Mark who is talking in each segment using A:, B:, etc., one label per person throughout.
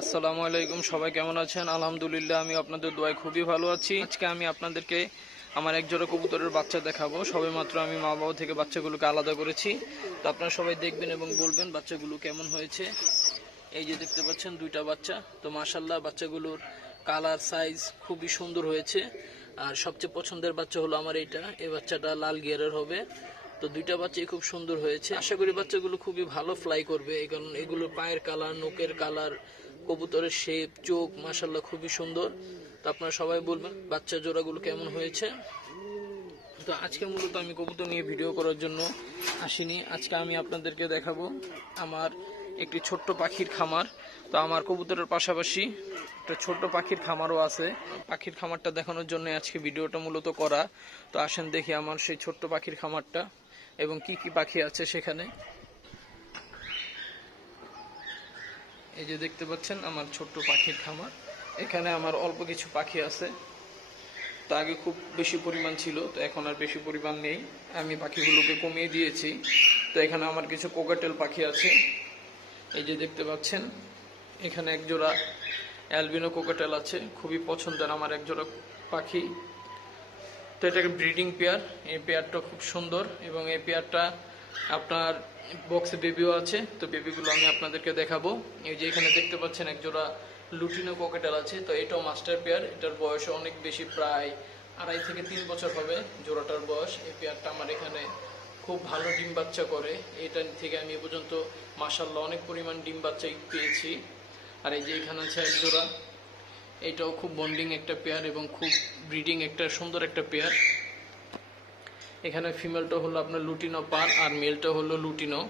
A: আসসালামু আলাইকুম, সবাই কেমন আছেন? আলহামদুলিল্লাহ, আমি আপনাদের দোয়ায় খুবই ভালো আছি। আজকে আমি আপনাদেরকে আমার এক জোড়া কবুতরের বাচ্চা দেখাবো। সবে মাত্র আমি মা বাবা থেকে বাচ্চাগুলোকে আলাদা করেছি। তো আপনারা সবাই দেখবেন এবং বলবেন বাচ্চাগুলো কেমন হয়েছে। এই যে দেখতে পাচ্ছেন, দুইটা বাচ্চা। তো মাশাল্লাহ বাচ্চাগুলোর কালার, সাইজ খুবই সুন্দর হয়েছে। আর সবচেয়ে পছন্দের বাচ্চা হলো আমার এইটা। এই বাচ্চাটা লাল গিয়ারের হবে। তো দুইটা বাচ্চাই খুব সুন্দর হয়েছে। আশা করি বাচ্চাগুলো খুবই ভালো ফ্লাই করবে। এই কারণ এগুলোর পায়ের কালার নোকের কালার কবুতরের শেপ চোখ মাশাল্লাহ খুবই সুন্দর। তো আপনারা সবাই বলবেন, বাচ্চা জোড়াগুলো কেমন হয়েছে? তো আজকে মূলত আমি কবুতর নিয়ে ভিডিও করার জন্য আসিনি। আজকে আমি আপনাদেরকে দেখাবো আমার একটি ছোট্ট পাখির খামার। তো আমার কবুতরের পাশাপাশি একটা ছোট্ট পাখির খামারও আছে। পাখির খামারটা দেখানোর জন্য আজকে ভিডিওটা মূলত করা। তো আসেন দেখি আমার সেই ছোট্ট পাখির খামারটা এবং কি কি পাখি আছে সেখানে। এই যে দেখতে পাচ্ছেন আমার ছোট্ট পাখির খামার। এখানে আমার অল্প কিছু পাখি আছে। তো আগে খুব বেশি পরিমাণ ছিল, তো এখন আর বেশি পরিমাণ নেই। আমি পাখিগুলোকে কমিয়ে দিয়েছি। তো এখানে আমার কিছু কোকাটেল পাখি আছে। এই যে দেখতে পাচ্ছেন, এখানে এক জোড়া অ্যালবিনো কোকাটেল আছে। খুবই পছন্দের আমার এক জোড়া পাখি। তো এটা ব্রিডিং পেয়ার। এই পেয়ারটা খুব সুন্দর এবং এই পেয়ারটা আপনার বক্সে বেবিও আছে, তো বেবিগুলো আমি আপনাদেরকে দেখাবো। এই যে এখানে দেখতে পাচ্ছেন এক জোড়া লুটিনো পকেটাল আছে, তো এটাও মাস্টার পেয়ার এটার বয়স অনেক বেশি, প্রায় আড়াই থেকে তিন বছর হবে জোড়াটার বয়স। এই পেয়ারটা আমার এখানে খুব ভালো ডিম বাচ্চা করে। এটা থেকে আমি এ পর্যন্ত মাসাল্লাহ অনেক পরিমাণ ডিম বাচ্চা পেয়েছি। আর এই যে এখানে আছে এক জোড়া এটাও খুব বন্ডিং একটা পেয়ার এবং খুব ব্রিডিং একটা সুন্দর একটা পেয়ার এখানে ফিমেলটা হলো আপনার লুটিনো পার আর মেলটা হলো লুটিনো।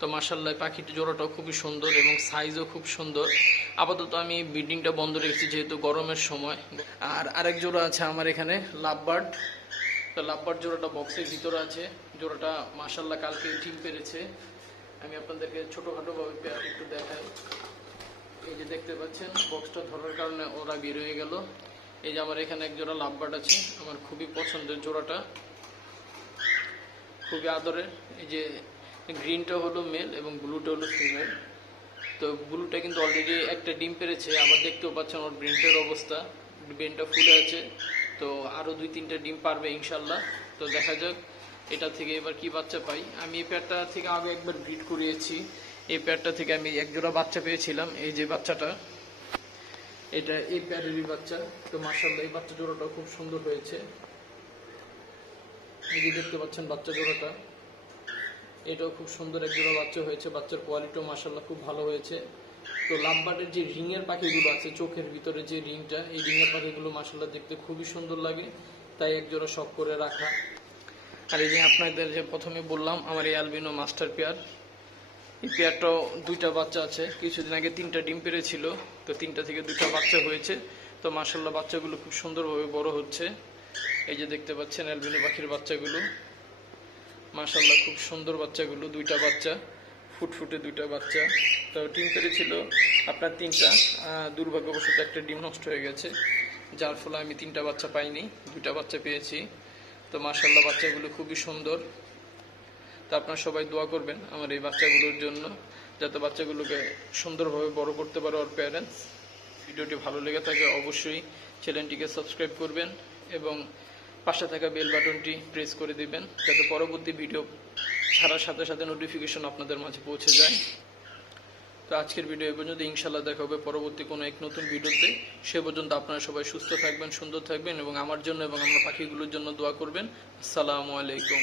A: তো মাসাল্লাহ পাখিটি জোড়াটাও খুবই সুন্দর এবং সাইজও খুব সুন্দর। আপাতত আমি ব্রিডিংটা বন্ধ রেখেছি যেহেতু গরমের সময়। আর আরেক জোড়া আছে আমার এখানে, লাভবার্ড। তো লাভবার্ড জোড়াটা বক্সের ভিতরে আছে। জোড়াটা মাসাল্লাহ কালকে ডিম পেরেছে। আমি আপনাদেরকে ছোটোখাটোভাবে পেয়ার একটু দেখাই। এই যে দেখতে পাচ্ছেন বক্সটা ধরার কারণে ওরা বের হয়ে গেল। এই যে আমার এখানে এক জোড়া লাভবার্ড আছে, আমার খুবই পছন্দের জোড়াটা। খুবই আদরের। এই যে গ্রিনটা হলো মেল এবং ব্লুটা হলো ফিমেল তো ব্লুটা কিন্তু অলরেডি একটা ডিম পেরেছে, আবার দেখতেও পাচ্ছেন ওর ব্রেনটার অবস্থা। ব্রেনটা ফুলে আছে, তো আরও দুই তিনটা ডিম পারবে ইনশাল্লাহ তো দেখা যাক এটা থেকে এবার কি বাচ্চা পাই। আমি এই প্যাডটা থেকে আগে একবার ব্রিড করিয়েছি। এই প্যাডটা থেকে আমি এক জোড়া বাচ্চা পেয়েছিলাম, এই যে বাচ্চাটা। এটা এই প্যাডেরই বাচ্চা। তো মার্শাল্লাহ এই বাচ্চা জোড়াটাও খুব সুন্দর হয়েছে। এই দেখতে পাচ্ছেন বাচ্চা জোড়াটা, এটাও খুব সুন্দর এক জোড়া বাচ্চা হয়েছে, বাচ্চার কোয়ালিটিও মাসাল্লাহ খুব ভালো হয়েছে। তো লাভবার্ডের যে রিংয়ের পাখিগুলো আছে, চোখের ভিতরে যে রিংটা, এই রিংয়ের পাখিগুলো মাসাল্লাহ দেখতে খুবই সুন্দর লাগে, তাই এক জোড়া শখ করে রাখা। আর এই যে আপনাদের যে প্রথমে বললাম, আমার এই অ্যালবিনো মাস্টার পেয়ার, এই পেয়ারটাও দুইটা বাচ্চা আছে, কিছুদিন আগে তিনটা ডিম পেরেছিল, তো তিনটা থেকে দুইটা বাচ্চা হয়েছে। তো মাসাল্লাহ বাচ্চাগুলো খুব সুন্দরভাবে বড় হচ্ছে। এই যে দেখতে পাচ্ছেন অ্যালবিনো পাখির বাচ্চাগুলো। মাশাল্লাহ খুব সুন্দর বাচ্চাগুলো, দুইটা বাচ্চা, ফুটফুটে দুইটা বাচ্চা। তো ডিম পেরেছিল আপনার তিনটা। দুর্ভাগ্যবশত একটা ডিম নষ্ট হয়ে গেছে, যার ফলে আমি তিনটা বাচ্চা পাইনি, দুইটা বাচ্চা পেয়েছি। তো মাশাল্লাহ বাচ্চাগুলো খুবই সুন্দর। তো আপনারা সবাই দোয়া করবেন আমার এই বাচ্চাগুলোর জন্য, যাতে বাচ্চাগুলোকে সুন্দরভাবে বড় করতে পারে ওর প্যারেন্টস ভিডিওটি ভালো লেগে থাকে অবশ্যই চ্যানেলটিকে সাবস্ক্রাইব করবেন এবং পাশে থাকা বেল বাটনটি প্রেস করে দিবেন, যাতে পরবর্তী ভিডিও ছাড়ার সাথে সাথে নোটিফিকেশন আপনাদের মাঝে পৌঁছে যায়। তো আজকের ভিডিও এ পর্যন্ত ইনশাল্লাহ দেখা হবে পরবর্তী কোনো এক নতুন ভিডিওতে সে পর্যন্ত আপনারা সবাই সুস্থ থাকবেন, সুন্দর থাকবেন এবং আমার জন্য এবং আমার পাখিগুলোর জন্য দোয়া করবেন। আসসালামু আলাইকুম।